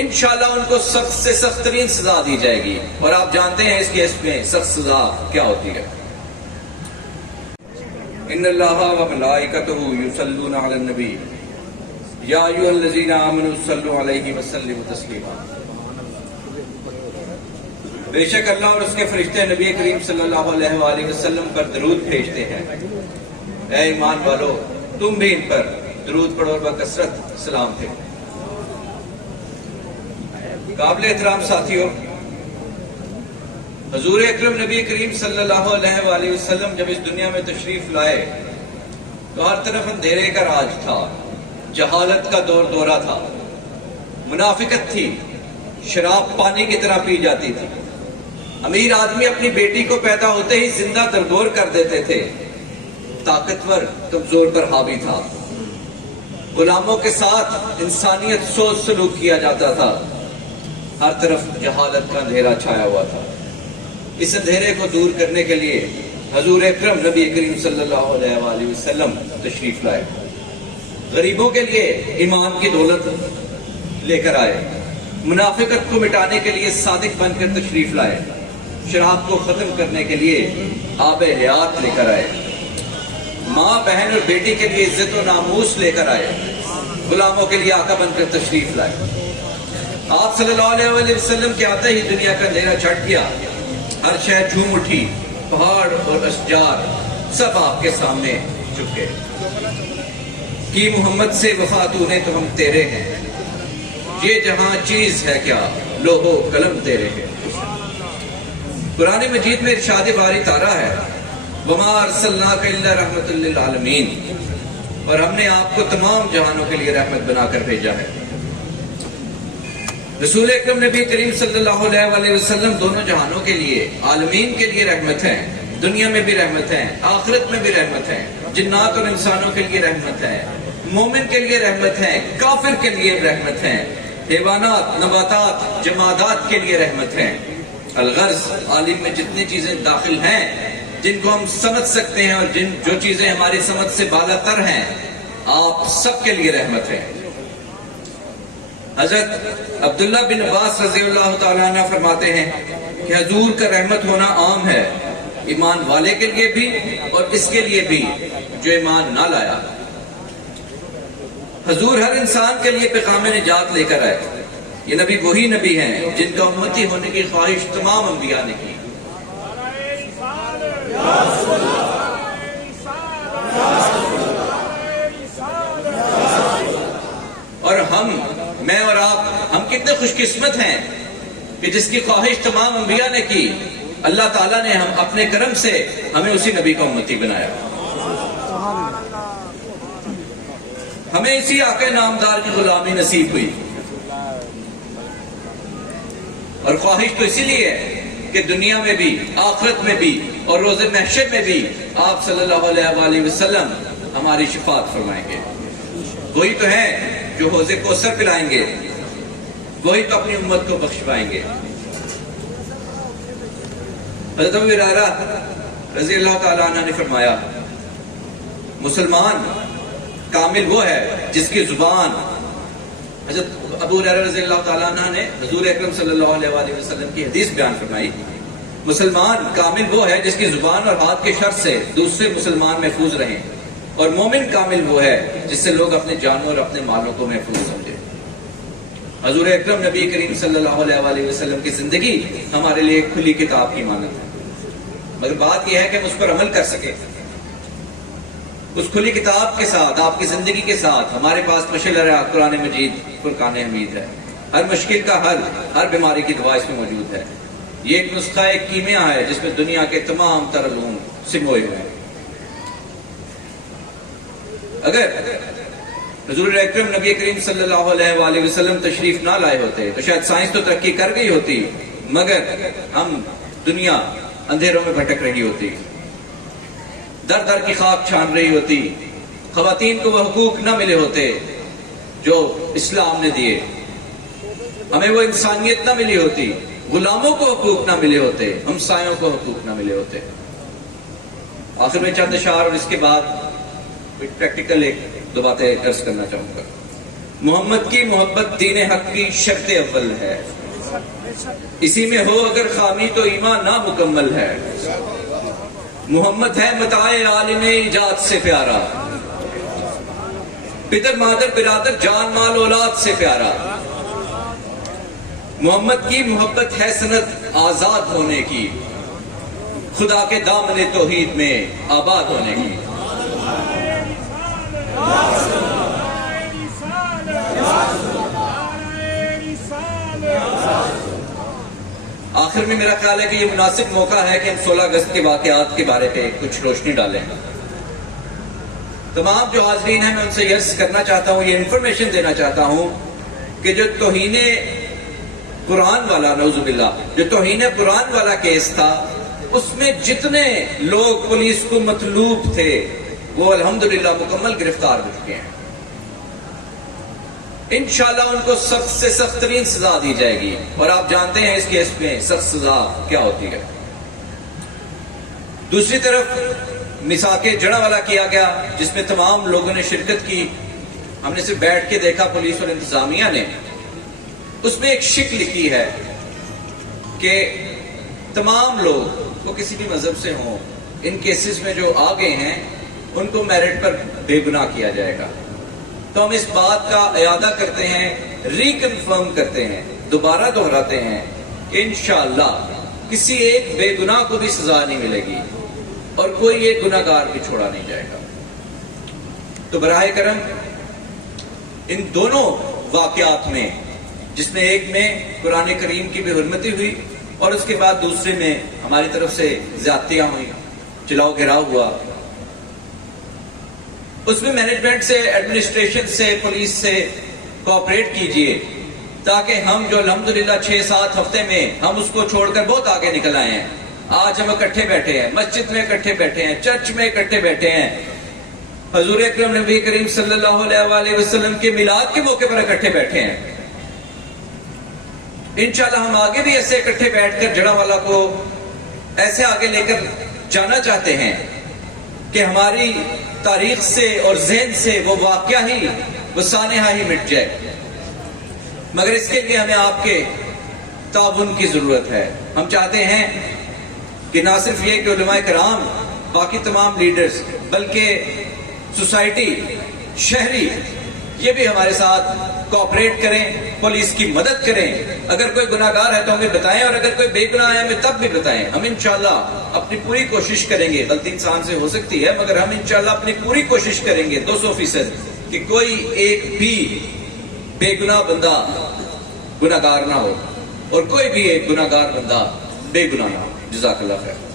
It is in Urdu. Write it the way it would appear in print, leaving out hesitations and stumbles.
انشاءاللہ ان کو سخت سے سخت ترین سزا دی جائے گی، اور آپ جانتے ہیں اس کیس میں سخت سزا کیا ہوتی ہے۔ ان اللہ و ملائکتہ یصلون علی النبی یا ایھا الذین آمنوا صلوا علیہ وسلموا تسلیما۔ بے شک اللہ اور اس کے فرشتے نبی کریم صلی اللہ علیہ وآلہ وسلم پر درود بھیجتے ہیں۔ اے ایمان والو، تم بھی ان پر درود پڑھو اور بکثرت سلام پھیرو۔ قابل احترام ساتھیوں، حضور اکرم نبی کریم صلی اللہ علیہ وآلہ وسلم جب اس دنیا میں تشریف لائے تو ہر طرف اندھیرے کا راج تھا، جہالت کا دورہ تھا، منافقت تھی، شراب پانی کی طرح پی جاتی تھی، امیر آدمی اپنی بیٹی کو پیدا ہوتے ہی زندہ درگور کر دیتے تھے، طاقتور کمزور پر حاوی تھا، غلاموں کے ساتھ انسانیت سوچ سلوک کیا جاتا تھا، ہر طرف جہالت کا اندھیرا چھایا ہوا تھا۔ اس اندھیرے کو دور کرنے کے لیے حضور اکرم نبی کریم صلی اللہ علیہ وآلہ وسلم تشریف لائے، غریبوں کے لیے ایمان کی دولت لے کر آئے، منافقت کو مٹانے کے لیے صادق بن کر تشریف لائے، شراب کو ختم کرنے کے لیے آب حیات لے کر آئے، ماں بہن اور بیٹی کے لیے عزت و ناموس لے کر آئے، غلاموں کے لیے آقا بن کر تشریف لائے۔ آپ صلی اللہ علیہ وآلہ وسلم کے آتے ہی دنیا کا اندھیرا چھٹ گیا، ہر شے جھوم اٹھی، پہاڑ اور اشجار سب آپ کے سامنے جھک گئے۔ کی محمد سے وفا تو نے تو ہم تیرے ہیں، یہ جہاں چیز ہے کیا لوح و قلم تیرے ہیں۔ قرآن مجید میں ارشاد باری تعالیٰ ہے، وما ارسلناک الا رحمۃ للعالمین، اور ہم نے آپ کو تمام جہانوں کے لیے رحمت بنا کر بھیجا ہے۔ رسول اکرم نبی کریم صلی اللہ علیہ وآلہ وسلم دونوں جہانوں کے لیے، عالمین کے لیے رحمت ہیں، دنیا میں بھی رحمت ہیں، آخرت میں بھی رحمت ہیں، جنات اور انسانوں کے لیے رحمت ہے، مومن کے لیے رحمت ہے، کافر کے لیے رحمت ہے، حیوانات، نباتات، جمادات کے لیے رحمت ہے۔ الغرض عالم میں جتنی چیزیں داخل ہیں جن کو ہم سمجھ سکتے ہیں اور جو چیزیں ہماری سمجھ سے بالا تر ہیں، آپ سب کے لیے رحمت ہے۔ حضرت عبداللہ بن عباس رضی اللہ تعالیٰ عنہ فرماتے ہیں کہ حضور کا رحمت ہونا عام ہے، ایمان والے کے لیے بھی اور اس کے لیے بھی جو ایمان نہ لایا۔ حضور ہر انسان کے لیے پیغام نجات لے کر آئے۔ یہ نبی وہی نبی ہیں جن کا امتی ہونے کی خواہش تمام انبیاء نے کی۔ اور میں اور آپ، ہم کتنے خوش قسمت ہیں کہ جس کی خواہش تمام انبیاء نے کی، اللہ تعالیٰ نے ہم اپنے کرم سے ہمیں اسی نبی کا امتی بنایا، ہمیں اسی آقا نامدار کی غلامی نصیب ہوئی۔ اور خواہش تو اسی لیے ہے کہ دنیا میں بھی، آخرت میں بھی اور روز محشر میں بھی آپ صلی اللہ علیہ وآلہ وسلم ہماری شفاعت فرمائیں گے۔ وہی تو ہیں جو حوض کوثر پلائیں گے، وہی تو اپنی امت کو بخشوائیں گے۔ حضرت ابو ہریرہ رضی اللہ تعالیٰ عنہ نے فرمایا، مسلمان کامل وہ ہے جس کی زبان، حضرت ابو ہریرہ رضی اللہ تعالیٰ عنہ نے حضور اکرم صلی اللہ علیہ وآلہ وسلم کی حدیث بیان فرمائی، مسلمان کامل وہ ہے جس کی زبان اور ہاتھ کے شر سے دوسرے مسلمان محفوظ رہیں، اور مومن کامل وہ ہے جس سے لوگ اپنے جانوں اور اپنے مالوں کو محفوظ سمجھیں۔ حضور اکرم نبی کریم صلی اللہ علیہ وآلہ وسلم کی زندگی ہمارے لیے ایک کھلی کتاب کی مانند ہے، مگر بات یہ ہے کہ ہم اس پر عمل کر سکیں۔ اس کھلی کتاب کے ساتھ، آپ کی زندگی کے ساتھ ہمارے پاس مشل قرآن مجید، فرقان حمید ہے، ہر مشکل کا حل، ہر بیماری کی دوا اس میں موجود ہے۔ یہ ایک نسخہ، ایک کیمیا ہے جس میں دنیا کے تمام تر علوم سموئے ہوئے ہیں۔ اگر حضور اکرم نبی کریم صلی اللہ علیہ وآلہ وسلم تشریف نہ لائے ہوتے تو شاید سائنس تو ترقی کر گئی ہوتی، مگر ہم دنیا اندھیروں میں بھٹک رہی ہوتی، در در کی خاک چھان رہی ہوتی، خواتین کو وہ حقوق نہ ملے ہوتے جو اسلام نے دیے، ہمیں وہ انسانیت نہ ملی ہوتی، غلاموں کو حقوق نہ ملے ہوتے، ہمسایوں کو حقوق نہ ملے ہوتے۔ آخر میں چند اشعار اور اس کے بعد پریکٹیکل ایک دو باتیں عرض کرنا چاہوں گا۔ محمد کی محبت دین حق کی شرط اول ہے، اسی میں ہو اگر خامی تو ایمان نامکمل ہے۔ محمد ہے متاع عالم ایجاد سے پیارا، پدر مادر برادر جان مال اولاد سے پیارا۔ محمد کی محبت ہے سند آزاد ہونے کی، خدا کے دامن توحید میں آباد ہونے کی۔ آخر میں میرا خیال ہے کہ یہ مناسب موقع ہے کہ ہم 16 اگست کے واقعات کے بارے پہ کچھ روشنی ڈالیں۔ تمام جو حاضرین ہیں میں ان سے یہ عرض کرنا چاہتا ہوں، یہ انفارمیشن دینا چاہتا ہوں کہ جو توہین قرآن والا، نعوذ باللہ، جو توہین قرآن والا کیس تھا، اس میں جتنے لوگ پولیس کو مطلوب تھے وہ الحمدللہ مکمل گرفتار ہو چکے ہیں۔ انشاءاللہ ان کو سخت سے سخت ترین سزا دی جائے گی، اور آپ جانتے ہیں اس کیس میں سخت سزا کیا ہوتی ہے۔ دوسری طرف میثاق جڑا والا کیا گیا، جس میں تمام لوگوں نے شرکت کی، ہم نے صرف بیٹھ کے دیکھا پولیس اور انتظامیہ نے۔ اس میں ایک شک لکھی ہے کہ تمام لوگ وہ کسی بھی مذہب سے ہوں، ان کیسز میں جو آگے ہیں ان کو میرٹ پر بے گناہ کیا جائے گا۔ تو ہم اس بات کا اعادہ کرتے ہیں، ریکنفرم کرتے ہیں، دوبارہ دہراتے ہیں کہ انشاءاللہ کسی ایک بے گناہ کو بھی سزا نہیں ملے گی اور کوئی ایک گناہ گار بھی چھوڑا نہیں جائے گا۔ تو براہ کرم ان دونوں واقعات میں، جس میں ایک میں قرآن کریم کی بے حرمتی ہوئی اور اس کے بعد دوسرے میں ہماری طرف سے زیادتیاں ہوئی، چلاؤ گھراؤ ہوا، اس میں مینجمنٹ سے، ایڈمنسٹریشن سے، پولیس سے کوآپریٹ کیجئے تاکہ ہم جو الحمدللہ 6-7 ہفتے میں ہم اس کو چھوڑ کر بہت آگے نکل آئے ہیں۔ آج ہم اکٹھے بیٹھے ہیں، مسجد میں اکٹھے بیٹھے ہیں، چرچ میں اکٹھے بیٹھے ہیں، حضور اکرم نبی کریم صلی اللہ علیہ وآلہ وسلم کے میلاد کے موقع پر اکٹھے بیٹھے ہیں۔ انشاءاللہ ہم آگے بھی ایسے اکٹھے بیٹھ کر جڑا والا کو ایسے آگے لے کر جانا چاہتے ہیں کہ ہماری تاریخ سے اور ذہن سے وہ واقعہ ہی، وہ سانحہ ہی مٹ جائے۔ مگر اس کے لیے ہمیں آپ کے تعاون کی ضرورت ہے۔ ہم چاہتے ہیں کہ نہ صرف یہ کہ علماء کرام، باقی تمام لیڈرز، بلکہ سوسائٹی، شہری، یہ بھی ہمارے ساتھ کوآپریٹ کریں، پولیس کی مدد کریں۔ اگر کوئی گناہ گار ہے تو ہمیں بتائیں، اور اگر کوئی بے گناہ ہے ہمیں تب بھی بتائیں۔ ہم انشاءاللہ اپنی پوری کوشش کریں گے، غلطی انسان سے ہو سکتی ہے مگر ہم انشاءاللہ اپنی پوری کوشش کریں گے 200% کہ کوئی ایک بھی بے گناہ بندہ گناہ گار نہ ہو اور کوئی بھی ایک گناہ گار بندہ بے گناہ نہ ہو۔ جزاک اللہ خیر۔